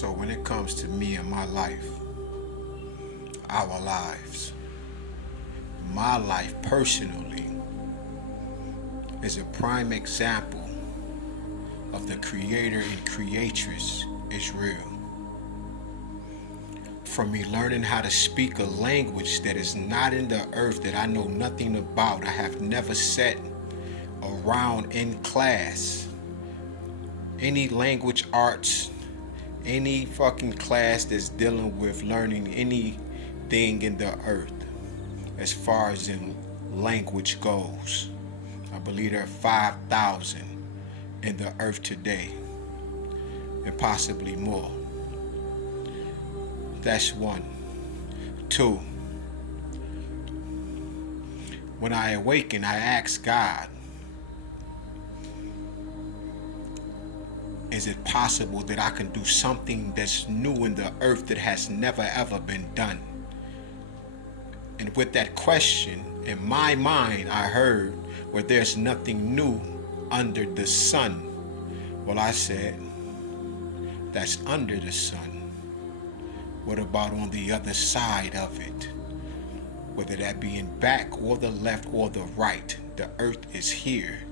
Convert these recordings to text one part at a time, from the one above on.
So when it comes to me and my life, our lives, my life personally is a prime example of the creator and creatress is real. From me learning how to speak a language that is not in the earth, that I know nothing about, I have never sat around in class, any language arts, any fucking class that's dealing with learning anything in the earth as far as in language goes. I believe there are 5,000 in the earth today and possibly more. That's one. Two, when I awaken, I ask God, is it possible that I can do something that's new in the earth that has never ever been done? And with that question, in my mind, I heard, where there's nothing new under the sun. Well, I said, that's under the sun. What about on the other side of it? Whether that be in back or the left or the right, the earth is here.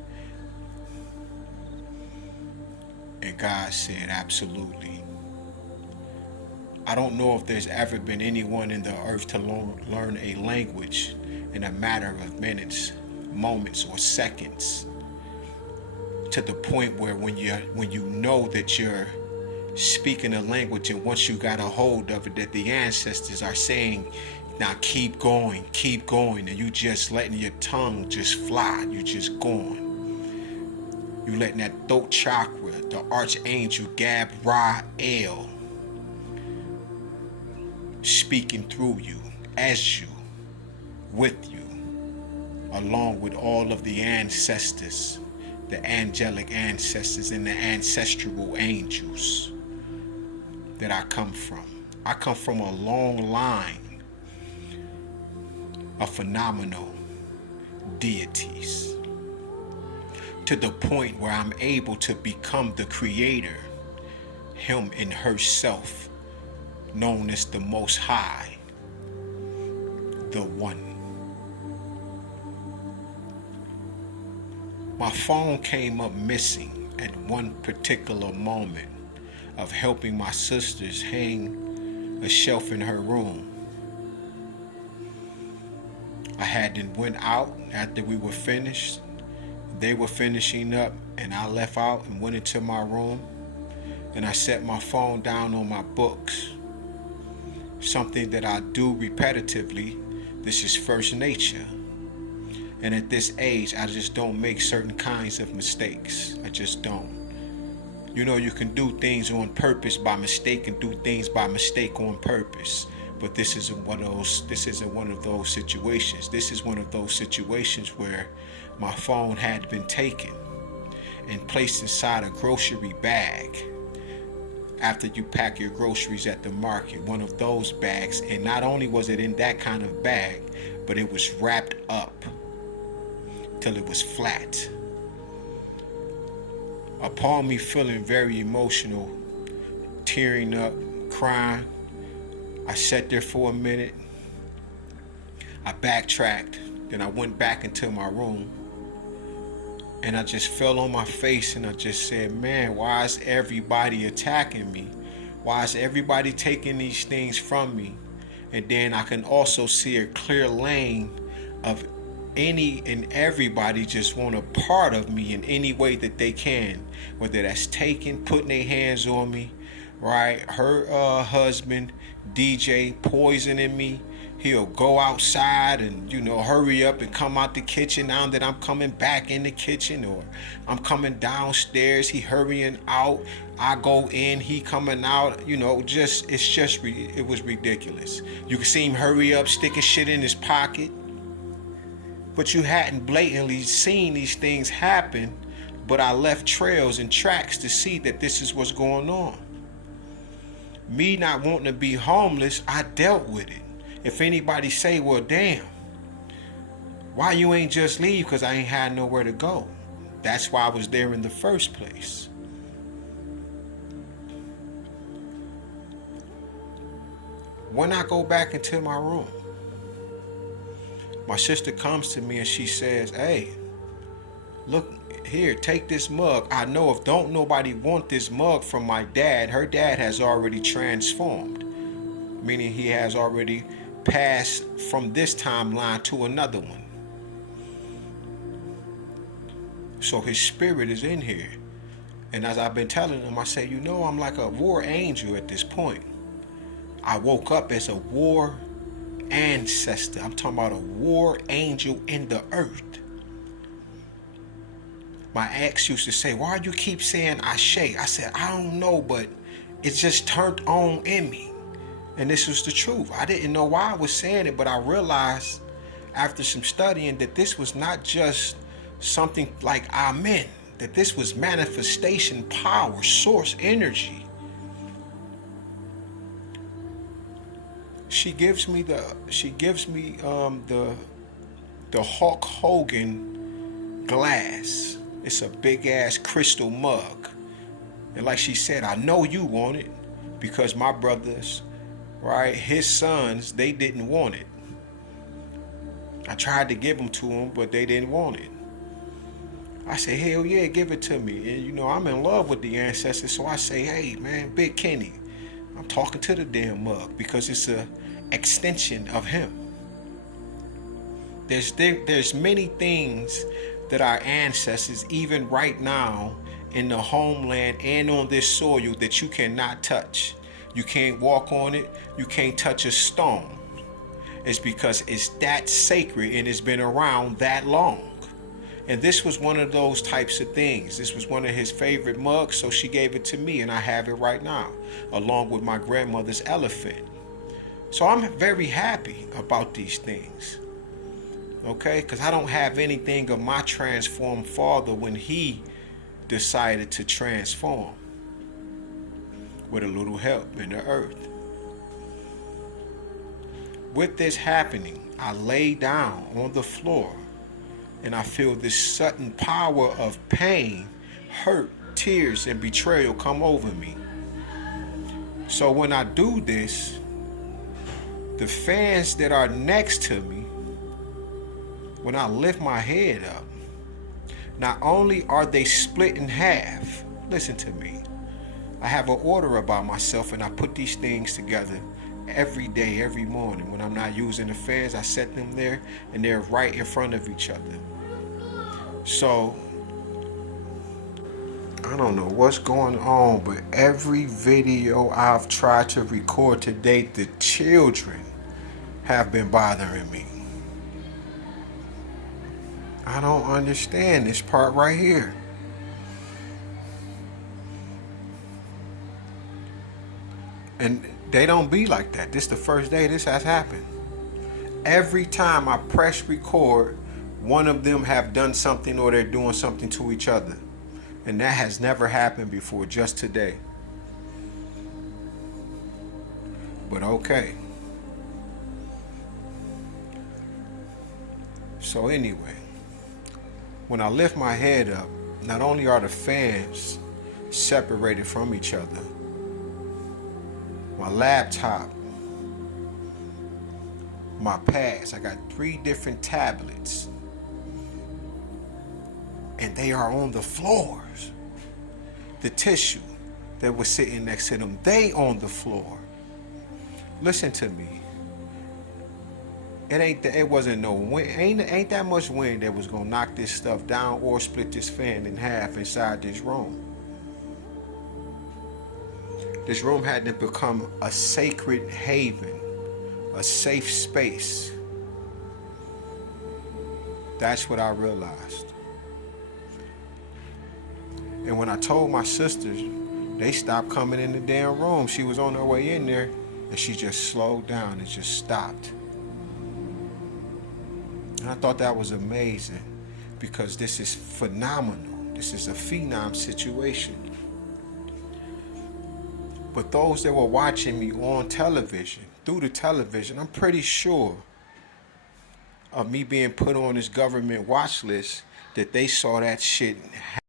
And God said, absolutely. I don't know if there's ever been anyone in the earth to learn a language in a matter of minutes, moments, or seconds, to the point where when you know that you're speaking a language, and once you got a hold of it, that the ancestors are saying, now keep going, and you just letting your tongue just fly, you just going. You letting that throat chakra, the archangel Gabriel, speaking through you, as you, with you, along with all of the ancestors, the angelic ancestors and the ancestral angels that I come from. I come from a long line of phenomenal deities, to the point where I'm able to become the creator, him and herself, known as the Most High, the One. My phone came up missing at one particular moment of helping my sisters hang a shelf in her room. I had went out after we were finished. They were finishing up, and I left out and went into my room, and I set my phone down on my books. Something that I do repetitively. This is first nature. And at this age, I just don't make certain kinds of mistakes. I just don't. You know, you can do things on purpose by mistake and do things by mistake on purpose. But this isn't one of those situations. This is one of those situations where my phone had been taken and placed inside a grocery bag. After you pack your groceries at the market, one of those bags, and not only was it in that kind of bag, but it was wrapped up till it was flat. Upon me feeling very emotional, tearing up, crying, I sat there for a minute. I backtracked, then I went back into my room, and I just fell on my face, and I just said, man, why is everybody attacking me? Why is everybody taking these things from me? And then I can also see a clear lane of any and everybody just want a part of me in any way that they can, whether that's taking, putting their hands on me, right? Her husband, DJ, poisoning me. He'll go outside and, hurry up and come out the kitchen now that I'm coming back in the kitchen, or I'm coming downstairs, he hurrying out, I go in, he coming out, it was ridiculous. You can see him hurry up, sticking shit in his pocket. But you hadn't blatantly seen these things happen, but I left trails and tracks to see that this is what's going on. Me not wanting to be homeless, I dealt with it. If anybody say, well, damn, why you ain't just leave? Because I ain't had nowhere to go. That's why I was there in the first place. When I go back into my room, my sister comes to me and she says, hey, look here, take this mug. I know if don't nobody want this mug from my dad, her dad has already transformed, meaning he has already passed from this timeline to another one. So his spirit is in here. And as I've been telling him, I say, you know, I'm like a war angel at this point. I woke up as a war ancestor. I'm talking about a war angel in the earth. My ex used to say, why do you keep saying Shyt? I said, I don't know, but it just turned on in me. And this was the truth. I didn't know why I was saying it, but I realized after some studying that this was not just something like amen, that this was manifestation, power, source, energy. She gives me the Hulk Hogan glass. It's a big ass crystal mug. And like she said, I know you want it because my brothers, right, his sons, they didn't want it. I tried to give them to them, but they didn't want it. I say, hell yeah, give it to me. And you know, I'm in love with the ancestors, so I say, hey man, Big Kenny, I'm talking to the damn mug because it's a extension of him. There's many things that our ancestors, even right now in the homeland and on this soil, that you cannot touch. You can't walk on it. You can't touch a stone. It's because it's that sacred and it's been around that long. And this was one of those types of things. This was one of his favorite mugs, so she gave it to me, and I have it right now, along with my grandmother's elephant. So I'm very happy about these things, okay? Because I don't have anything of my transformed father when he decided to transform with a little help in the earth. With this happening, I lay down on the floor and I feel this sudden power of pain, hurt, tears, and betrayal come over me. So when I do this, the fans that are next to me, when I lift my head up, not only are they split in half, listen to me, I have an order about myself and I put these things together every day, every morning. When I'm not using the fans, I set them there and they're right in front of each other. So I don't know what's going on, but every video I've tried to record to date, the children have been bothering me. I don't understand this part right here. And they don't be like that. This is the first day this has happened. Every time I press record, one of them have done something or they're doing something to each other. And that has never happened before, just today. But okay. So anyway, when I lift my head up, not only are the fans separated from each other, my laptop, my pads, I got 3 different tablets, and they are on the floors. The tissue that was sitting next to them, they on the floor. Listen to me. It wasn't no wind. Ain't that much wind that was gonna knock this stuff down or split this fan in half inside this room. This room had to become a sacred haven, a safe space. That's what I realized. And when I told my sisters, they stopped coming in the damn room. She was on her way in there, and she just slowed down and just stopped. And I thought that was amazing because this is phenomenal. This is a phenom situation. But those that were watching me on television, through the television, I'm pretty sure of me being put on this government watch list that they saw that shit